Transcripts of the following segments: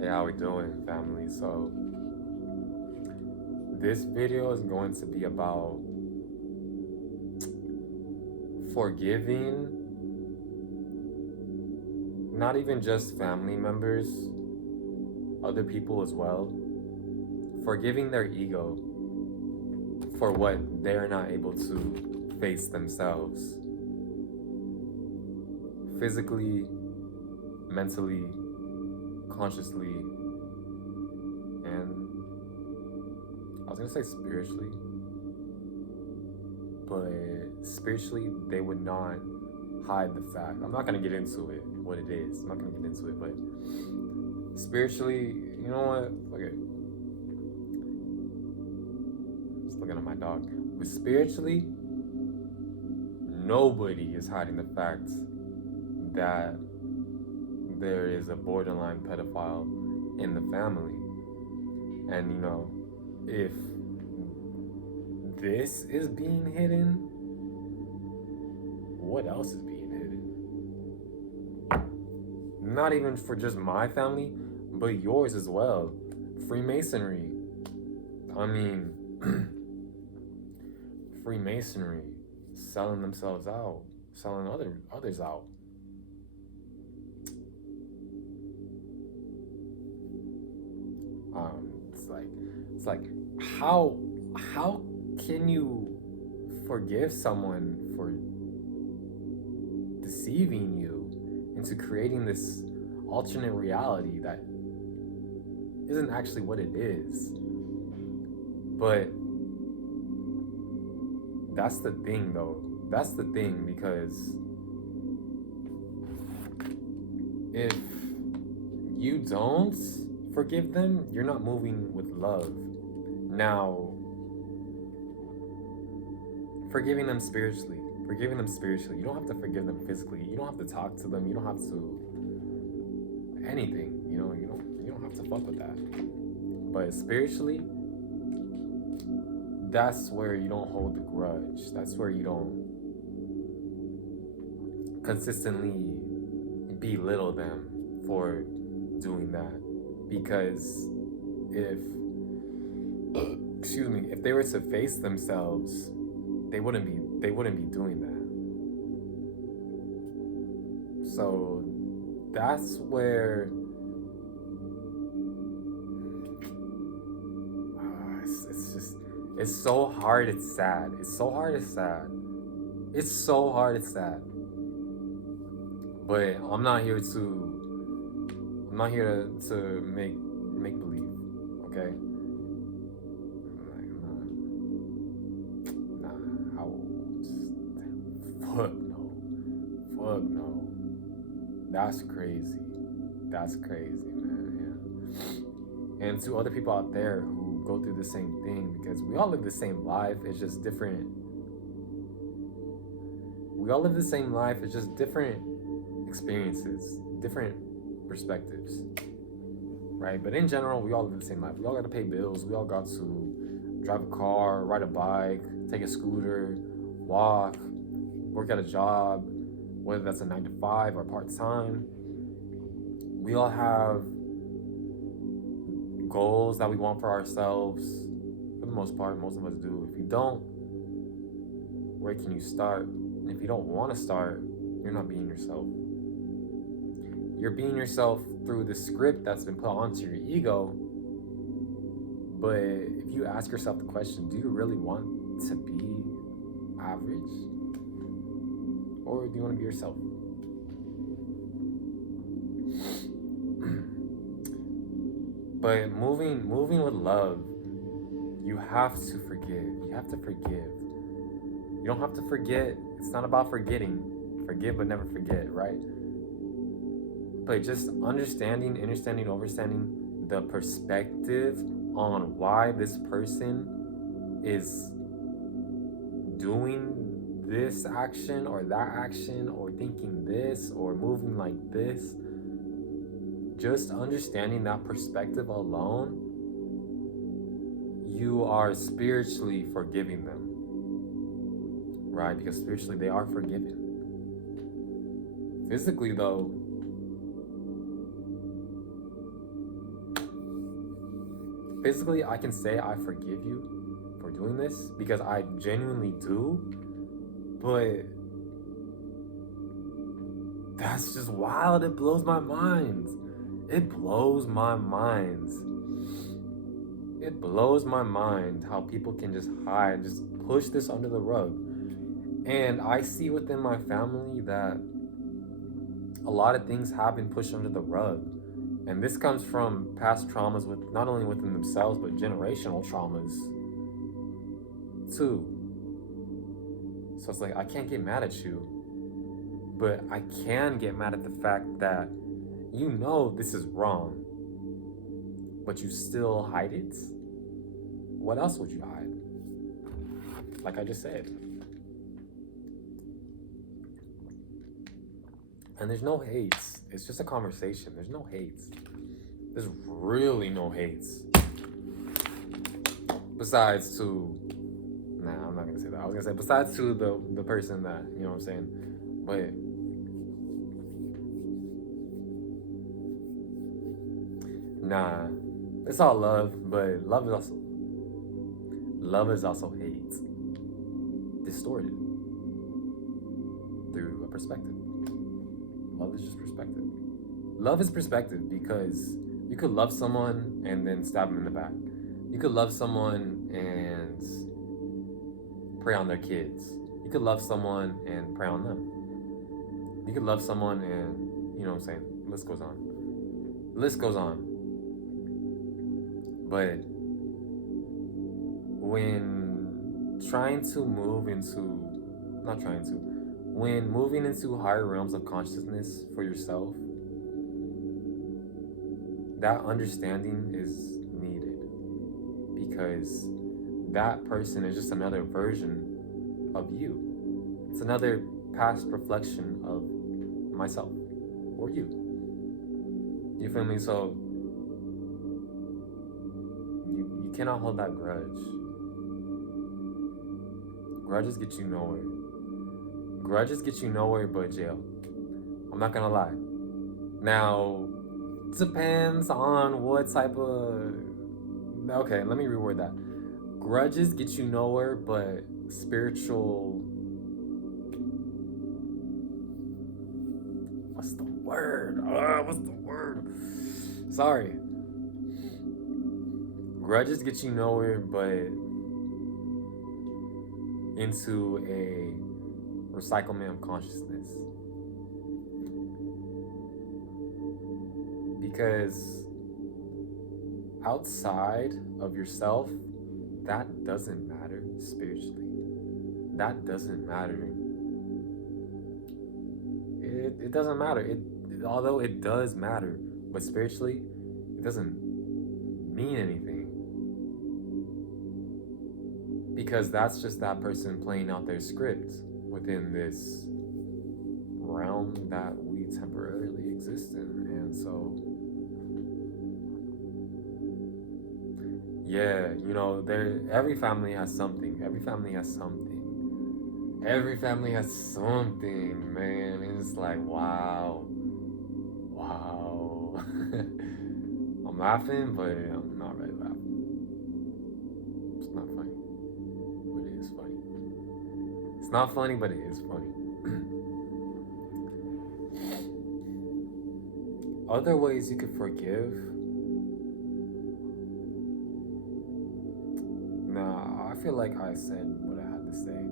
Hey, how we doing, family? So, this video is going to be about forgiving not even just family members, other people as well, forgiving their ego for what they're not able to face themselves physically, mentally, consciously, and I was gonna say spiritually, but spiritually they would not hide the fact. I'm not gonna get into it, what it is. I'm not gonna get into it, but spiritually, you know what? Fuck it. Just looking at my dog. But spiritually, nobody is hiding the fact that there is a borderline pedophile in the family. And if this is being hidden, what else is being hidden? Not even for just my family, but yours as well. Freemasonry. I mean, Freemasonry, selling themselves out, selling others out. It's like how can you forgive someone for deceiving you into creating this alternate reality that isn't actually what it is? But that's the thing, though. That's the thing, because if you don't forgive them, you're not moving with love. Now, forgiving them spiritually. You don't have to forgive them physically. You don't have to talk to them. You don't have to anything. You don't have to fuck with that. But spiritually, that's where you don't hold the grudge. That's where you don't consistently belittle them for doing that. Because if they were to face themselves, they wouldn't be doing that. So that's where it's so hard, it's sad. But I'm not here to make believe, okay? Fuck no. That's crazy, man. Yeah. And to other people out there who go through the same thing, because we all live the same life, it's just different. We all live the same life, it's just different experiences, different perspectives, right? But in general, we all live the same life. We all got to pay bills. We all got to drive a car, ride a bike, take a scooter, walk, work at a job, whether that's a 9 to 5 or part-time. We all have goals that we want for ourselves. For the most part, most of us do. If you don't, where can you start? And if you don't want to start, you're not being yourself. You're being yourself through the script that's been put onto your ego. But if you ask yourself the question, do you really want to be average? Or do you want to be yourself? But moving with love, you have to forgive. You have to forgive. You don't have to forget. It's not about forgetting. Forgive but never forget, right? But just understanding the perspective on why this person is doing this action or that action or thinking this or moving like this. Just understanding that perspective alone, you are spiritually forgiving them, right? Because spiritually they are forgiven. Physically though, physically, I can say I forgive you for doing this because I genuinely do, but that's just wild. It blows my mind. It blows my mind. It blows my mind how people can just hide, just push this under the rug. And I see within my family that a lot of things have been pushed under the rug. And this comes from past traumas with not only within themselves, but generational traumas too. So it's like, I can't get mad at you, but I can get mad at the fact that you know this is wrong, but you still hide it. What else would you hide? Like I just said. And there's no hates. It's just a conversation. There's no hates. There's really no hates. Besides to, nah, I'm not gonna say that. I was gonna say besides to the person that, you know what I'm saying? But nah, it's all love, but love is also hate. Distorted through a perspective. Love is just perspective. Love is perspective because you could love someone and then stab them in the back. You could love someone and prey on their kids. You could love someone and prey on them. You could love someone and, you know what I'm saying, the list goes on. The list goes on. But when moving into higher realms of consciousness for yourself, that understanding is needed because that person is just another version of you. It's another past reflection of myself or you. You feel me? So you cannot hold that grudge. Grudges get you nowhere. Grudges get you nowhere but jail. I'm not gonna lie. Now, depends on what type of... Okay, let me reword that. Grudges get you nowhere but spiritual... What's the word? Sorry. Grudges get you nowhere but into a recyclement of consciousness. Because outside of yourself, that doesn't matter spiritually. That doesn't matter. It doesn't matter. Although it does matter, but spiritually, it doesn't mean anything. Because that's just that person playing out their script within this realm that we temporarily exist in. And so, yeah, you know, every family has something. Every family has something. Every family has something, man. And it's like, wow. I'm laughing, but I'm not really laughing. It's not funny, but it is funny. It's not funny, but it is funny. Other ways you could forgive. Nah, I feel like I said what I had to say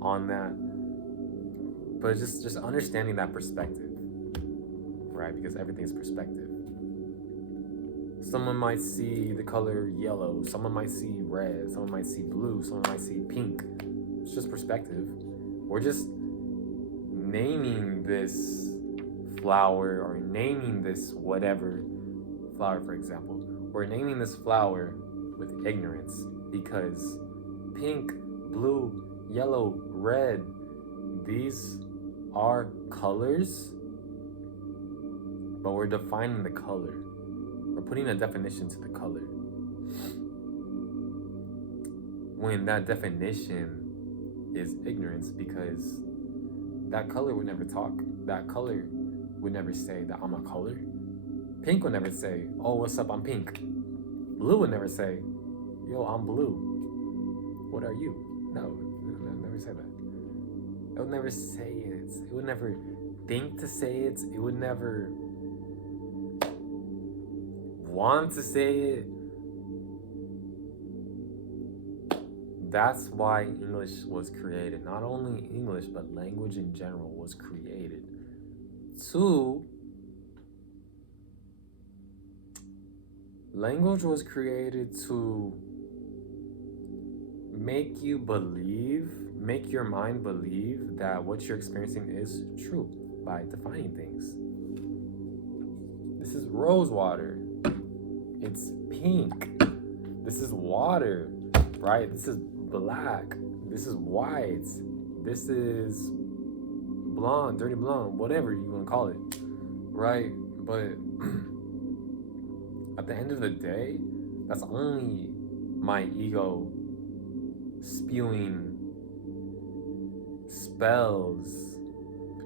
on that. But just understanding that perspective, right? Because everything's perspective. Someone might see the color yellow, someone might see red, someone might see blue, someone might see pink. It's just perspective. We're just naming this flower or naming this whatever flower, for example. We're naming this flower with ignorance because pink, blue, yellow, red, these are colors, but we're defining the color. We're putting a definition to the color. When that definition is ignorance, because that color would never talk. That color would never say that I'm a color. Pink would never say, oh, what's up, I'm pink. Blue would never say, yo, I'm blue. What are you? No, it would never say that. It would never say it. It would never think to say it. It would never want to say it. That's why English was created. Not only English, but language in general was created to language was created to make you believe, make your mind believe that what you're experiencing is true by defining things. This is rose water. It's pink. This is water, right? This is black. This is white. This is blonde, dirty blonde, whatever you want to call it, right? But at the end of the day, that's only my ego spewing spells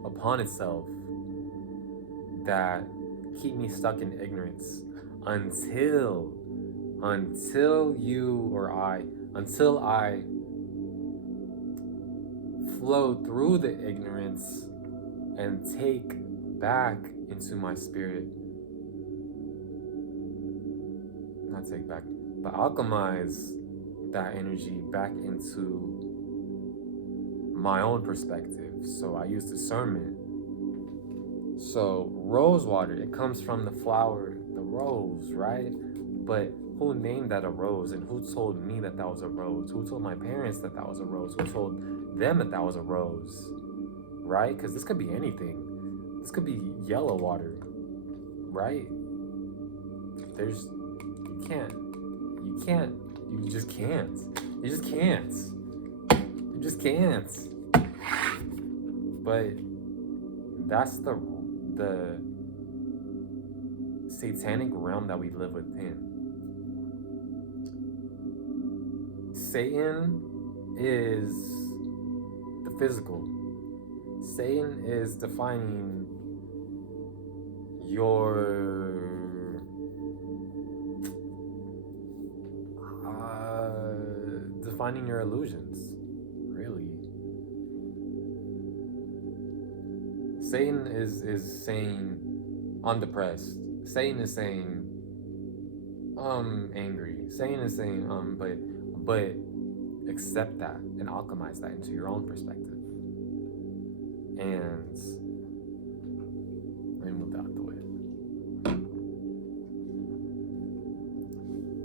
upon itself that keep me stuck in ignorance until you or until I flow through the ignorance and take back into my spirit, not take back, but alchemize that energy back into my own perspective. So I use discernment. So rose water, it comes from the flower, the rose, right? But who named that a rose, and who told me that that was a rose? Who told my parents that that was a rose? Who told them that that was a rose, right? Because this could be anything. This could be yellow water, right? You just can't. But that's the satanic realm that we live within. Satan is the physical. Satan is defining your illusions, really. Satan is saying, I'm depressed. Satan is saying, I'm angry. Satan is saying, but accept that and alchemize that into your own perspective. And let me move that out the way.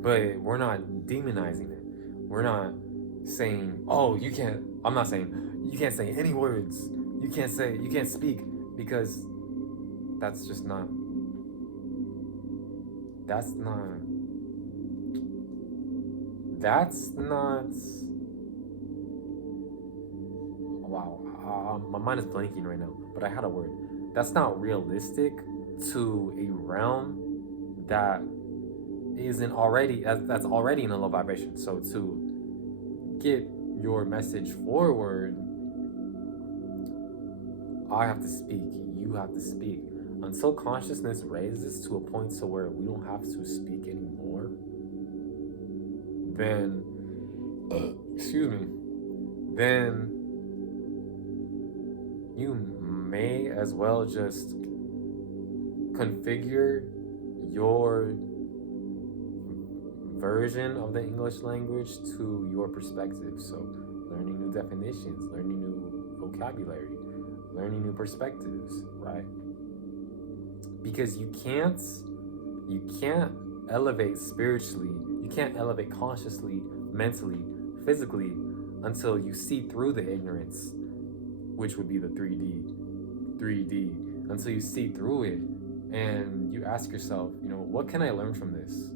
But we're not demonizing it. We're not saying, oh, you can't, I'm not saying you can't say any words. You can't speak, because that's not wow, my mind is blanking right now, but I had a word. That's not realistic to a realm that isn't already, that's already in a low vibration. So to get your message forward, I have to speak, you have to speak. Until consciousness raises to a point to where we don't have to speak anymore, then then you may as well just configure your version of the English language to your perspective. So learning new definitions, learning new vocabulary, learning new perspectives, right? Because you can't elevate spiritually, you can't elevate consciously, mentally, physically, until you see through the ignorance, which would be the 3D, until you see through it and you ask yourself, what can I learn from this?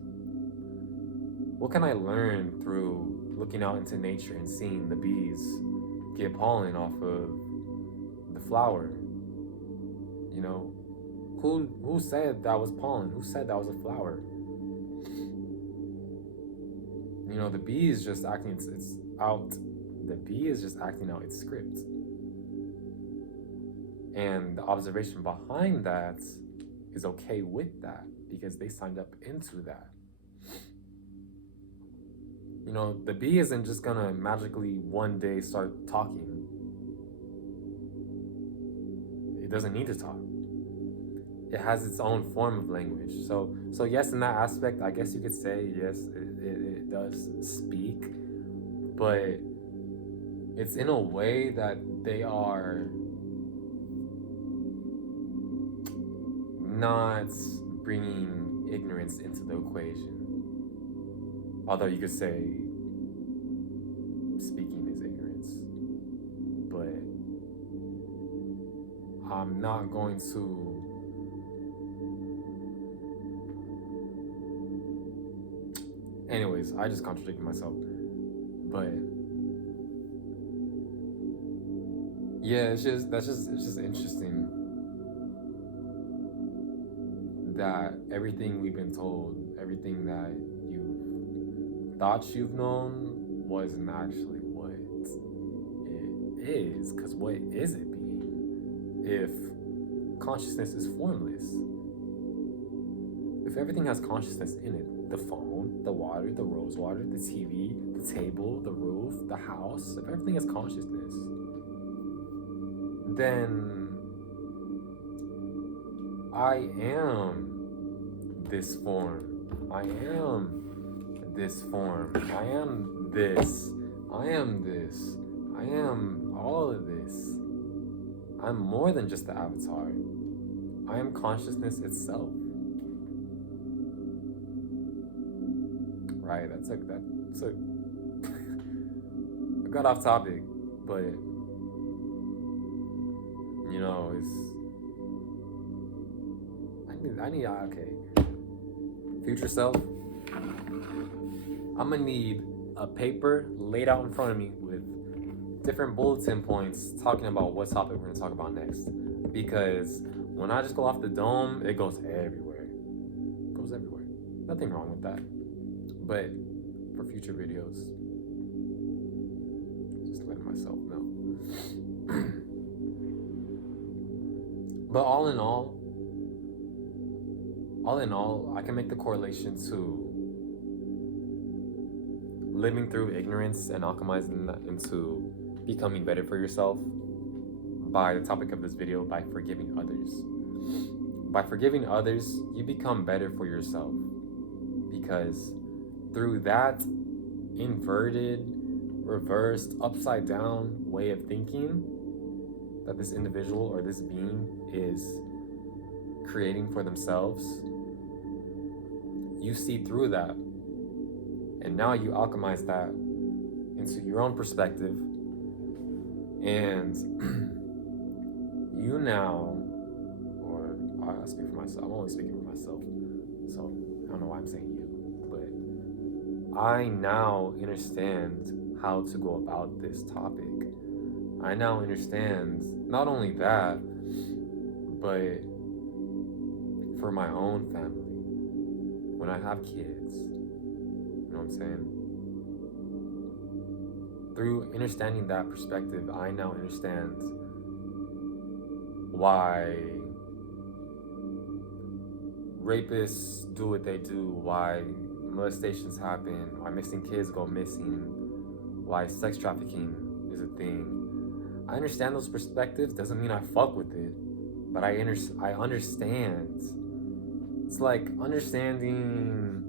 What can I learn through looking out into nature and seeing the bees get pollen off of the flower? Who said that was pollen? Who said that was a flower? The bee is just acting the bee is just acting out its script. And the observation behind that is okay with that, because they signed up into that. You know, the bee isn't just gonna magically one day start talking. It doesn't need to talk. It has its own form of language. So yes, in that aspect, I guess you could say yes, it does speak, but it's in a way that they are not bringing ignorance into the equation. Although you could say speaking is ignorance, but I'm not going to anyways, I just contradicted myself. But yeah, it's just interesting that everything we've been told, everything that you thought you've known wasn't actually what it is. Because what is it being if consciousness is formless? If everything has consciousness in it, the phone, the water, the rose water, the TV, the table, the roof, the house, if everything has consciousness, then I am this form. I am this form. I am this. I am this. I am all of this. I'm more than just the avatar. I am consciousness itself. Right, that's a I got off topic, but you know, okay. Future self, I'm gonna need a paper laid out in front of me with different bulletin points talking about what topic we're gonna talk about next. Because when I just go off the dome, it goes everywhere. It goes everywhere. Nothing wrong with that. But for future videos, just letting myself know. But all in all, I can make the correlation to living through ignorance and alchemizing that into becoming better for yourself by the topic of this video, by forgiving others. By forgiving others, you become better for yourself, because through that inverted, reversed, upside down way of thinking that this individual or this being is creating for themselves, you see through that, and now you alchemize that into your own perspective, and you now, or I speak for myself, I'm only speaking for myself, so I don't know why I'm saying you, but I now understand how to go about this topic. I now understand not only that, but for my own family, when I have kids, you know what I'm saying? Through understanding that perspective, I now understand why rapists do what they do, why molestations happen, why missing kids go missing, why sex trafficking is a thing. I understand those perspectives. Doesn't mean I fuck with it, but I understand. It's like understanding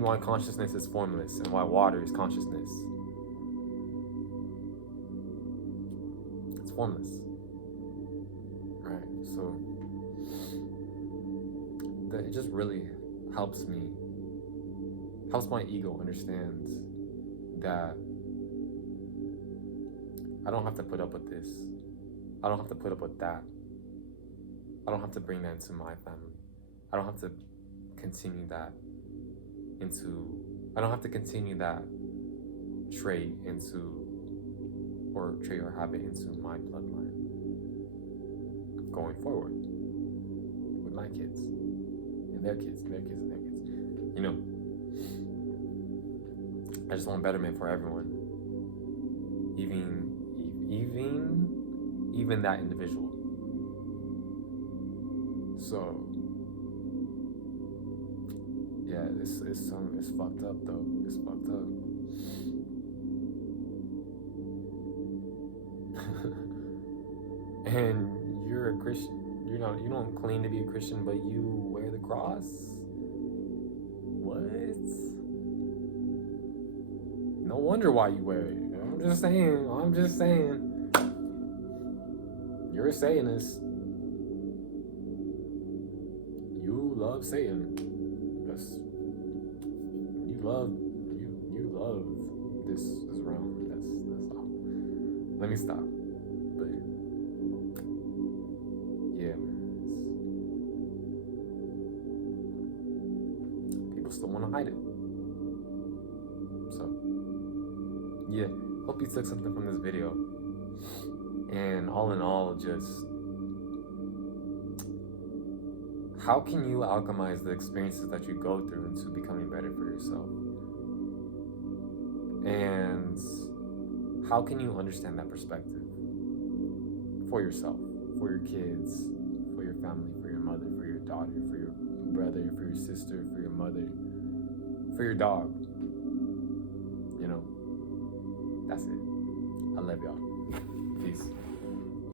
why consciousness is formless and why water is consciousness. It's formless. Right, so it just really helps my ego understand that I don't have to put up with this. I don't have to put up with that. I don't have to bring that into my family. I don't have to continue that I don't have to continue that trait or habit into my bloodline going forward with my kids and their kids and their kids and their kids. You know, I just want betterment for everyone, even that individual. So it's fucked up though. It's fucked up. And you're a Christian. You don't claim to be a Christian, but you wear the cross. What? No wonder why you wear it. I'm just saying. You're a Satanist. You love Satan. You love this realm. That's all. Let me stop. But yeah, man, people still want to hide it. So yeah, hope you took something from this video. And all in all, just how can you alchemize the experiences that you go through into becoming better for yourself? And how can you understand that perspective for yourself, for your kids, for your family, for your mother, for your daughter, for your brother, for your sister, for your mother, for your dog? You know, that's it. I love y'all. Peace.